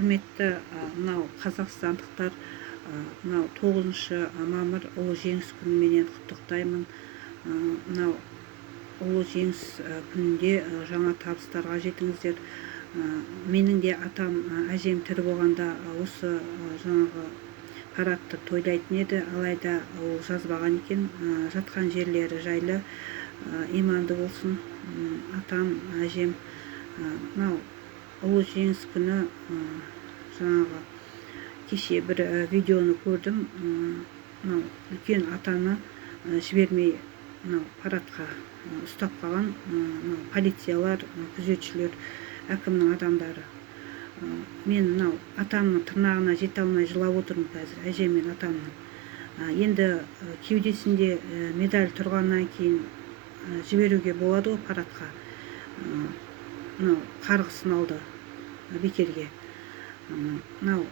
Құрметті мынау қазақстандықтар, мынау 9 мамыр ұлы жеңіс күніменен құттықтаймын. Мынау ұлы жеңіс күнінде жаңа табыстарға жетіңіздер. Менің де атам, әжем тірі болғанда осы жаңағы парадты тойлайтын еді, алайда ол жазбаған екен. Жатқан жерлері жайлы, иманды болсын атам, әжем. Мынау ұлы жеңіс күні жаңағы кеше бір видеоны көрдім. Мынау үлкен атаны жібермей мынау парадқа ұстап қалған полициялар, күзетшілер, әкімнің адамдары. Мен мынау атамның тырнағына жете алмай жылап отырмын қазір, әжем мен атамның. Енді кеудесінде медаль тұрғаннан кейін жіберуге болады ғой парадқа. Мынау қарғысын алды бекерге. Мынау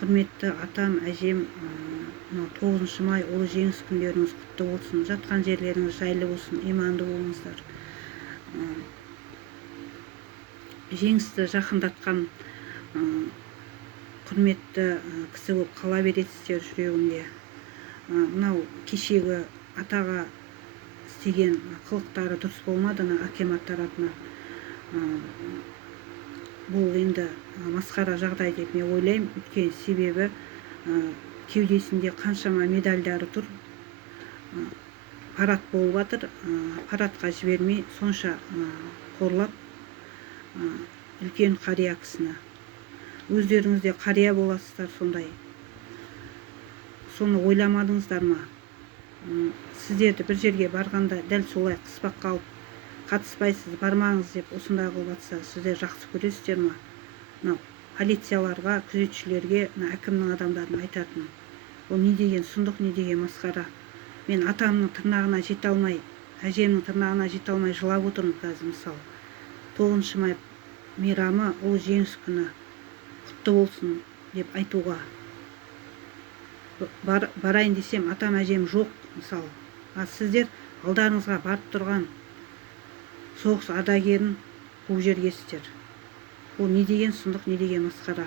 құрметті атам, әжем, 9 май ұлы жеңіс күндеріңіз құтты болсын, жатқан жерлеріңіз жайлы болсын, иманды болыңыздар. Жеңісті жақындатқан құрметті кісі болып қала бересіздер жүрегімде. Мынау кешегі атаға істеген қылықтары дұрыс болмады, акимат тарапынан. Бұл енді масқара жағдай деп мен ойлаймын. Өйткені себебі кеудесінде қаншама медальдары тұр. Парад болып жатыр. Парадқа жібермей сонша қорлап үлкен қария кісіні. Өздеріңізде қария боласыздар сондай. Соны ойламадыңыздар ма? Сіздерді бір жерге барғанда дәл солай қыспақ қалып, қатыспайсыз, бармаңыз деп осындай қылып жатса, сіздер жақсы көресіздер ма? Мынау полицияларға, күзетшілерге, әкімнің адамдарына айтатын. Ол не деген сұмдық, не деген масқара. Мен атамның тырнағына жете алмай, әжемнің тырнағына жете алмай жылап отырмын қазір. Мысалы 9 май мейрамы, ол жеңіс күні құтты болсын деп айтуға барайын десем, атам, әжем жоқ. Мысалы, сіздер алдарыңызға барып тұрған соғыс ардагерін қуып жібергенсіздер. Ол не деген сұмдық, не деген масқара.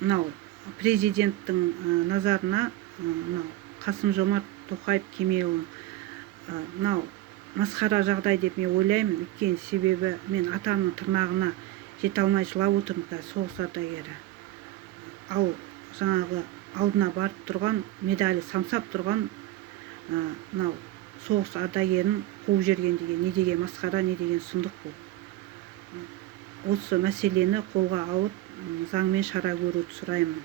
Мынау президенттің назарына мынау Қасым-Жомарт Тоқаев Кемелұлы мынау масқара жағдай деп мен ойлаймын. Өйткені себебі мен атамның тырнағына жете алмай жылап отырмын қазір, соғыс ардагері. Ал жаңағы алдына барып тұрған, медалі самсап тұрған мынау соғыс ардагерін қуып жүрген деген не деген масқара, не деген сұмдық бұл. Осы мәселені қолға алып, заңмен шара көруді сұраймын.